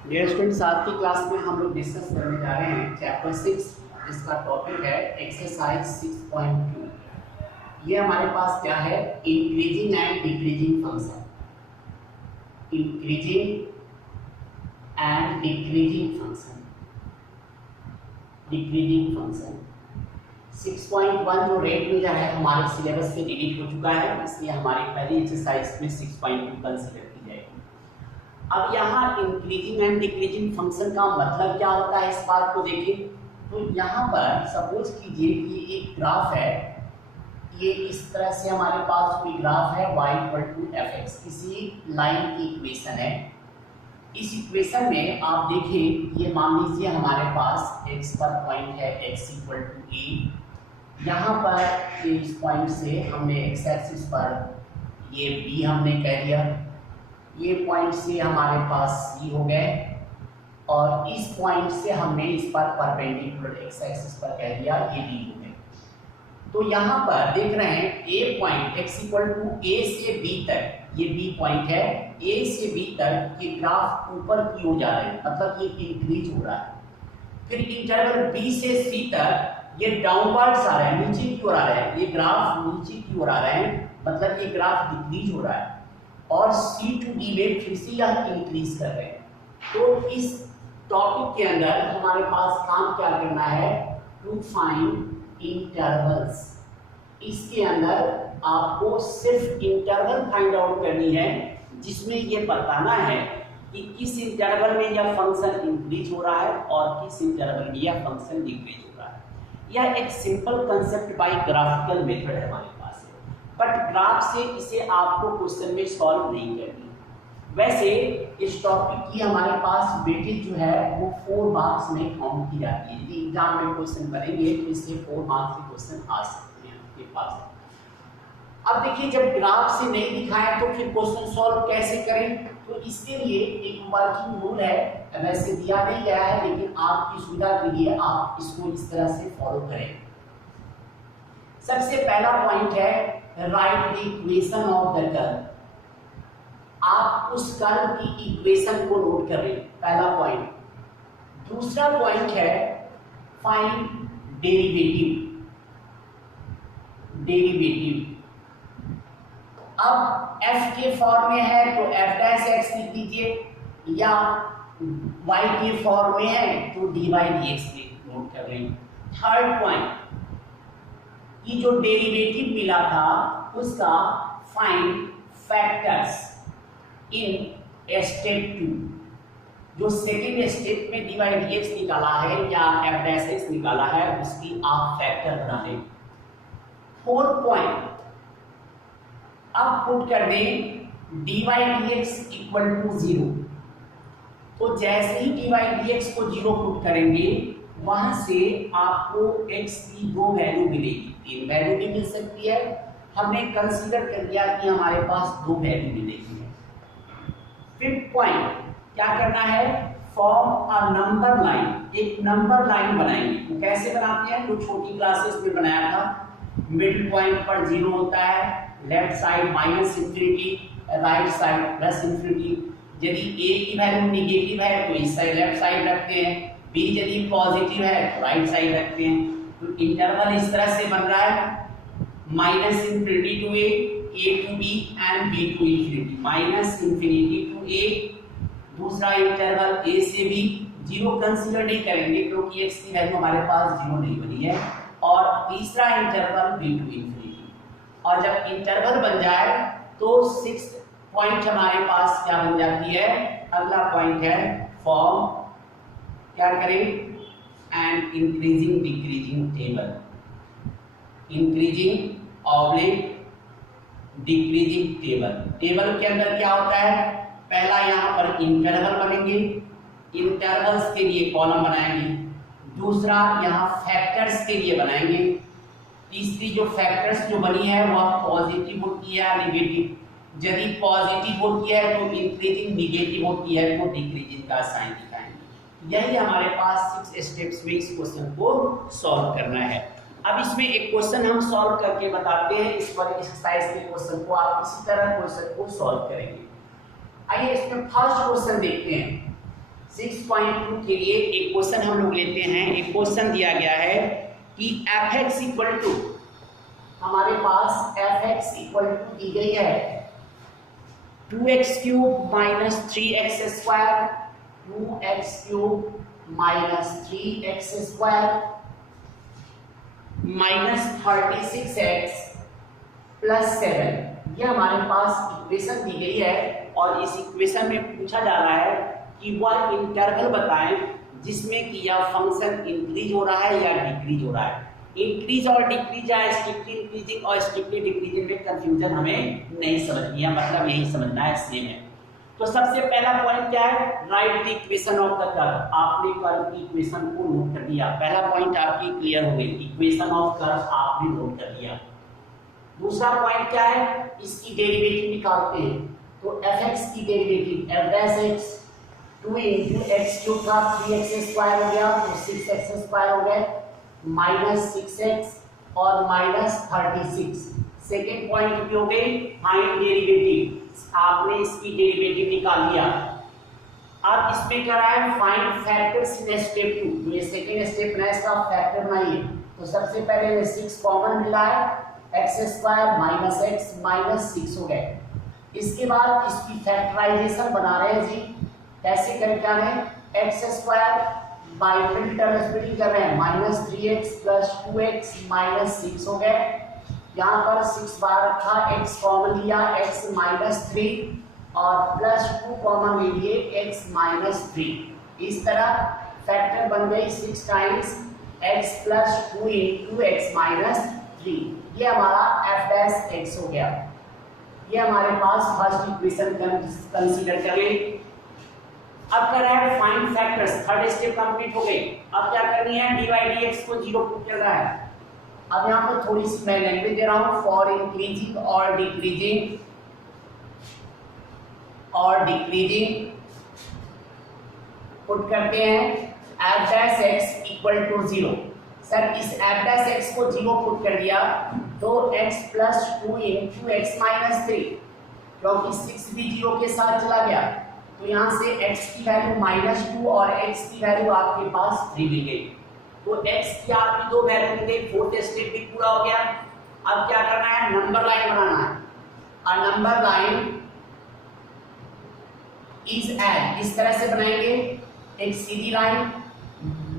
Dear students, आज की class में हम लोग डिस्कस करने जा रहे हैं चैप्टर 6, जिसका टॉपिक है एक्सरसाइज 6.2। ये हमारे पास क्या है? Increasing and decreasing function. Increasing and decreasing function. Decreasing function 6.1 जो रेट में है हमारे सिलेबस से डिलीट हो चुका है, इसलिए हमारी पहली एक्सरसाइज में 6.2 कंसीडर की जाएगी। अब यहाँ इंक्रीजिंग एंड डिक्रीजिंग फंक्शन का मतलब क्या होता है, इस बात को देखें। तो यहाँ पर सपोज कीजिए कि एक ग्राफ है, ये इस तरह से हमारे पास कोई ग्राफ है y=fx, किसी लाइन की इक्वेशन है। इस इक्वेशन में आप देखें, ये मान लीजिए हमारे पास x पर पॉइंट है x=a। यहाँ पर इस पॉइंट से हमने x एक्सिस पर ये b हमने कह दिया, ये पॉइंट से हमारे पास C हो गए, और इस पॉइंट से हमने इस पर परपेंडिकुलर x एक्सिस पर कह दिया ये D हो गए। तो यहाँ पर देख रहे हैं A पॉइंट x=a से b तक, ये B पॉइंट है, A से B तक ये ग्राफ ऊपर की ओर जा रहे हैं, मतलब ये इंक्रीज हो रहा है। फिर इंटरवल B से C तक ये डाउनवर्ड्स आ रहे हैं, नीचे की ओर आ रहे हैं, ये ग्राफ नीचे की ओर आ रहे हैं, मतलब ये ग्राफ डिक्रीज हो रहा है। और C to D में फिर से यह इंक्रीज कर रहे हैं। तो इस टॉपिक के अंदर हमारे पास काम क्या करना है? To find intervals. इसके अंदर आपको सिर्फ इंटरवल फाइंड आउट करनी है, जिसमें ये बताना है कि किस इंटरवल में यह फंक्शन इंक्रीज हो रहा है और किस इंटरवल में यह फंक्शन डिक्रीज हो रहा है। यह एक simple concept by graphical method है हमारे पास, बट ग्राफ से इसे आपको क्वेश्चन में सॉल्व नहीं करनी। वैसे इस टॉपिक की हमारे पास वेटेज जो है वो 4 मार्क्स में काउंट की जाती है। यदि एग्जाम में क्वेश्चन करेंगे तो इससे 4 मार्क्स के क्वेश्चन आ सकते हैं आपके पास। अब देखिए, जब ग्राफ से नहीं दिखाए तो फिर क्वेश्चन सॉल्व कैसे करें? तो इसके लिए एक वर्किंग रूल है, वैसे दिया नहीं गया है, लेकिन आपकी सुविधा के लिए आप इसको इस तरह से फॉलो करें। सबसे पहला पॉइंट है right the equation of the curve. आप उस कर्व की इक्वेशन को नोट कर लें, पहला पॉइंट। दूसरा पॉइंट है फाइंड डेरिवेटिव। डेरिवेटिव अब f के फॉर्म में है तो f' लिख दीजिए, या y के फॉर्म में है तो dy/dx नोट कर लें। थर्ड पॉइंट, ये जो डेरिवेटिव मिला था उसका फाइंड फैक्टर्स इन स्टेप 2। जो सेकेंड स्टेप में dy/dx निकाला है या f' निकाला है, उसकी आप फैक्टर बना लें। फोर्थ पॉइंट, अब पुट कर दें dy/dx = 0। तो जैसे ही dy/dx को 0 पुट करेंगे, वहां से आपको x की 2 वैल्यू मिलेगी, 3 वैल्यू भी मिल सकती है। हमने कंसीडर कर लिया कि हमारे पास 2 वैल्यू मिलेगी। फिफ्थ पॉइंट, क्या करना है? Form a number line. एक नंबर लाइन बनाएंगे। तो कैसे बनाते हैं? तो छोटी क्लासेस में बनाया था। मिडिल पॉइंट पर 0 होता है, लेफ्ट साइड -∞, राइट साइड +∞। यदि a की वैल्यू निगेटिव है तो इस साइड लेफ्ट साइड रखते हैं, b यदि पॉजिटिव है तो राइट साइड रखते हैं। तो इंटरवल इस तरह से बन रहा है -∞ to a to b and b to ∞, -∞ to a। दूसरा इंटरवल a से b 0 कंसीडर नहीं करेंगे क्योंकि x की वैल्यू हमारे पास 0 नहीं बनी है। और तीसरा इंटरवल b to ∞। और जब इंटरवल बन जाए तो 6th पॉइंट हमारे पास क्या बन जाती है? अगला पॉइंट है फॉर्म, क्या करें? And increasing decreasing table. Increasing oblique decreasing table. Table के अंदर क्या होता है? पहला यहाँ पर इंटरवल बनेंगे, इंटरवल्स के लिए कॉलम बनाएंगे। दूसरा यहाँ फैक्टर्स के लिए बनाएंगे। तीसरी जो फैक्टर्स जो बनी है वह पॉजिटिव होती है या निगेटिव। यदि पॉजिटिव होती है तो इंक्रीजिंग, निगेटिव होती है तो डिक्रीजिंग का साइन दिखाएंगे। यही हमारे पास 6 स्टेप्स में इस क्वेश्चन को सॉल्व करना है। अब इसमें एक क्वेश्चन हम सॉल्व करके बताते हैं। इस पर एक्सरसाइज के क्वेश्चन को आप इसी तरह क्वेश्चन को सॉल्व करेंगे। आइए इसमें फर्स्ट क्वेश्चन देखते हैं। 6.2 के लिए एक क्वेश्चन हम लोग लेते हैं। एक क्वेश्चन दिया गया है कि fx इक्वल टू, हमारे पास fx इक्वल टू दी गई है 2x cube minus 3x square, 2x cube minus 3x square minus 36x plus 7। ये हमारे पास इक्वेशन दी गई है और इस इक्वेशन में पूछा जा रहा है कि वह इंटरवल बताएं जिसमें कि यह फंक्शन इंक्रीज हो रहा है या डिक्रीज हो रहा है। इंक्रीज और डिक्रीज या स्ट्रिक्टली इंक्रीजिंग और स्ट्रिक्टली डिक्रीजिंग में कंफ्यूजन हमें नहीं समझनी है, मतलब यही समझना है, सेम है। तो सबसे पहला पॉइंट क्या है, right the equation of the curve. आपने कर्व की इक्वेशन को नोट कर दिया, पहला पॉइंट आपकी क्लियर हो गई, इक्वेशन ऑफ कर्व आपने नोट कर दिया। दूसरा पॉइंट क्या है, इसकी डेरिवेटिव निकालते हैं। तो fx की derivative f dash x 2 into x cube का 3x स्क्वायर हो गया, तो 6x स्क्वायर हो गया माइनस 6x और माइनस 36। सेकेंड पॉइंट भी हो गई फाइंड डेरिवेटिव, आपने इसकी डेरिवेटिव निकाल लिया। अब इसमें क्या है, फाइंड फैक्टर्स इन स्टेप 2। तो ये सेकेंड स्टेप है, इसका फैक्टर बनाइए। तो सबसे पहले में 6 कॉमन मिला है, x square minus x minus 6 हो गए। इसके बाद इसकी फैक्टराइजेशन बना रहे हैं जी, कैसे करें, क्या है, x square by middle term splitting कर रहे हैं, minus 3x plus 2x minus 6 हो गए। यहाँ पर 6 बार रखा, x कॉमन लिया, x माइनस 3 और प्लस 2 कॉमन ले लिए, x माइनस 3। इस तरह फैक्टर बन गई 6 times x plus 2 into x minus 3। ये हमारा f डैश x हो गया। ये हमारे पास फर्स्ट इक्वेशन कंसीडर करें। अब कर रहा है find factors, third step complete हो गई। अब क्या करनी है, dy dx को 0 पुट कर रहा है। अब यहाँ पर थोड़ी सी मैं लैंग्वेज दे रहा हूँ, फॉर इंक्रीजिंग और डिक्रीजिंग पुट करते हैं f dash x equal to 0। Sir इस f डैश x को 0 पुट कर दिया तो x plus 2 into x minus 3, क्योंकि 6 भी 0 के साथ चला गया तो यहाँ से x की वैल्यू माइनस 2 और x की वैल्यू आपके पास 3 मिल गई। तो x की आपकी 2 वैल्यू मिल गई, फोर्थ स्टेप भी पूरा हो गया। अब क्या करना है, नंबर लाइन बनाना है। और नंबर लाइन इज एज, इस तरह से बनाएंगे, एक सीधी लाइन,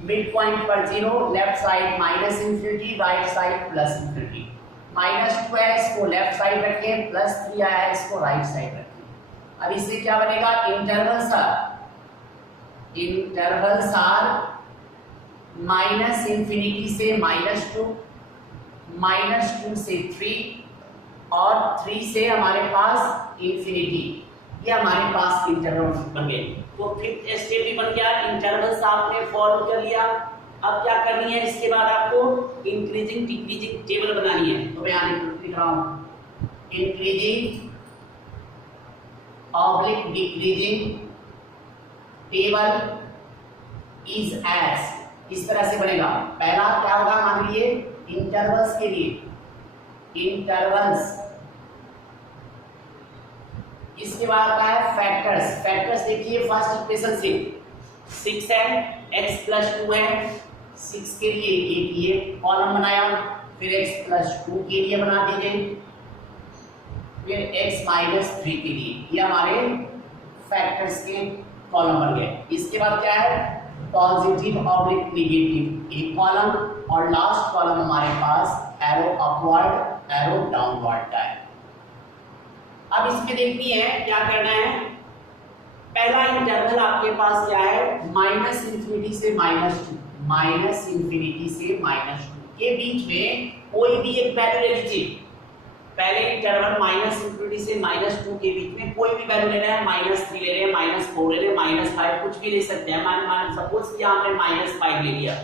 मिड पॉइंट पर 0, left side minus infinity, right side plus infinity. Minus 2 है, इसको लेफ्ट साइड रखें, प्लस 3 आया है, इसको राइट साइड रखें। अब इससे क्या बनेगा, इंटरवल्स आर माइनस इंफिनिटी से माइनस 2, माइनस 2 से 3 और 3 से हमारे पास इंफिनिटी। ये हमारे पास इंटरवल बन गए। तो फिफ्थ स्टेप भी बन गया, इंटरवल्स आपने फॉलो कर लिया। अब क्या करनी है, इसके बाद आपको इंक्रीजिंग डिक्रीजिंग टेबल बनानी है। तो मैं यहाँ लिख रहा हूँ, increasing oblique decreasing table is as, इस तरह से बनेगा। पहला क्या होगा, मान लीजिए इंटरवल्स के लिए इंटरवल्स, इसके बाद आता है फैक्टर्स। फैक्टर्स देखिए फर्स्ट इक्वेशन से 6 है, x प्लस 2 है, 6 के लिए एक ये कॉलम बनाया, फिर x प्लस 2 के लिए बना दीजिए, फिर x माइनस 3 के लिए। ये हमारे फैक्टर्स के कॉलम बन गए। इसके बाद क्या है, पॉजिटिव ऑब्लिक नेगेटिव एक कॉलम, और लास्ट कॉलम हमारे पास एरो अपवर्ड एरो डाउनवर्ड का है। अब इसमें देखती है क्या करना है, पहला इंटरवल आपके पास क्या है, माइनस इंफिनिटी से माइनस 2, माइनस इंफिनिटी से माइनस 2 के बीच में कोई भी एक वैल्यू ले लीजिए। पहले इंटरवल माइनस इंफिनिटी से माइनस 2 के बीच में कोई भी वैल्यू ले रहे हैं, माइनस 3 ले रहे हैं, माइनस 4 ले रहे हैं, माइनस 5 कुछ भी ले सकते हैं। मान सपोज कि आपने माइनस 5 ले लिया,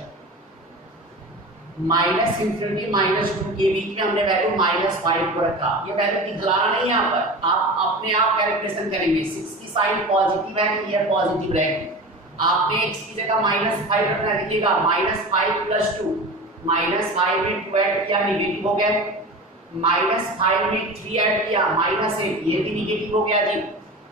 माइनस इंफिनिटी माइनस 2 के बीच में हमने वैल्यू माइनस 5 को रखा। ये वैल्यू दिखलाना नहीं है यहाँ पर, आप अपने आप कैलकुलेशन करेंगे। 6 की साइड पॉजिटिव है तो ये पॉजिटिव रहेगी। आपने x की जगह माइनस 5 रखना, लिखिएगा माइनस 5 प्लस 2, माइनस 5 में 2 ऐड किया नेगेटिव हो गया, माइनस 5 में 3 ऐड किया माइनस 8, ये भी नेगेटिव हो गया जी।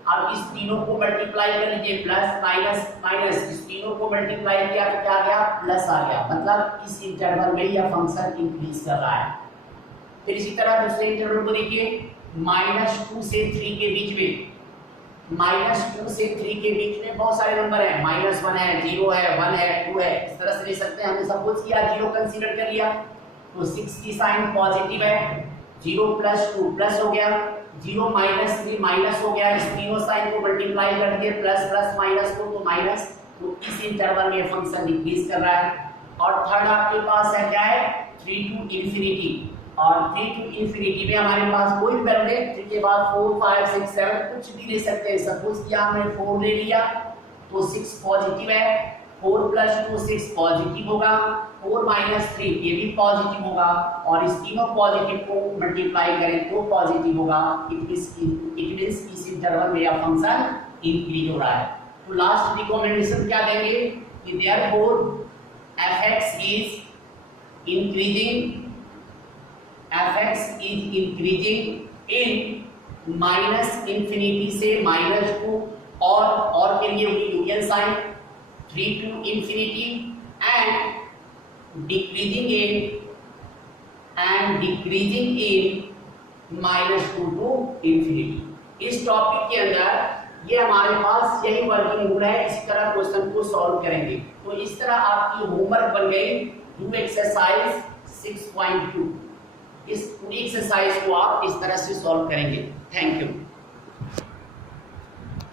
अब इस तीनों को मल्टीप्लाई कर लीजिए, प्लस माइनस माइनस, इस तीनों को मल्टीप्लाई किया तो क्या आ गया, प्लस आ गया, मतलब इस इंटरवल में यह फंक्शन इंक्रीज कर रहा है। फिर इसी तरह दूसरे इंटरवल को देखिए, -2 से 3 के बीच में, -2 से 3 के बीच में बहुत सारे नंबर हैं, -1 है, 0 है, 1 है, 2 है, इस तरह से ले सकते हैं। हमने सपोज किया 0 कंसीडर कर लिया तो 6 की साइन पॉजिटिव है, 0 + 2 प्लस हो गया, 0 - 3 माइनस हो गया, इस तीनों साइन को मल्टीप्लाई कर दिए, प्लस प्लस माइनस को तो माइनस, तो इस इंटरवल में फंक्शन इंक्रीज कर रहा है। और थर्ड आपके पास है क्या है, 3 to infinity, और 3 to infinity में हमारे पास कोई वैल्यू है, 3 के बाद 4 5 6 7 कुछ भी ले सकते हैं। सपोज किया हमने 4 ले लिया तो 6 पॉजिटिव है, 4 + 2 6 पॉजिटिव होगा, 4 - 3 ये भी पॉजिटिव होगा, और इस तीनों पॉजिटिव को मल्टीप्लाई करें तो पॉजिटिव होगा। इट मींस इस इंटरवल में यह फंक्शन इंक्रीज हो रहा है। तो लास्ट रिकमेंडेशन क्या देंगे कि therefore fx is increasing in -infinity से -2 और के लिए union sign 3 to infinity and decreasing in -2 to infinity। इस टॉपिक के अंदर ये हमारे पास यही वर्किंग रूल है, इस तरह क्वेश्चन को सॉल्व करेंगे। तो इस तरह आपकी होमवर्क बन गई, डू एक्सरसाइज 6.2। इस पूरी एक्सरसाइज को आप इस तरह से सॉल्व करेंगे। Thank you.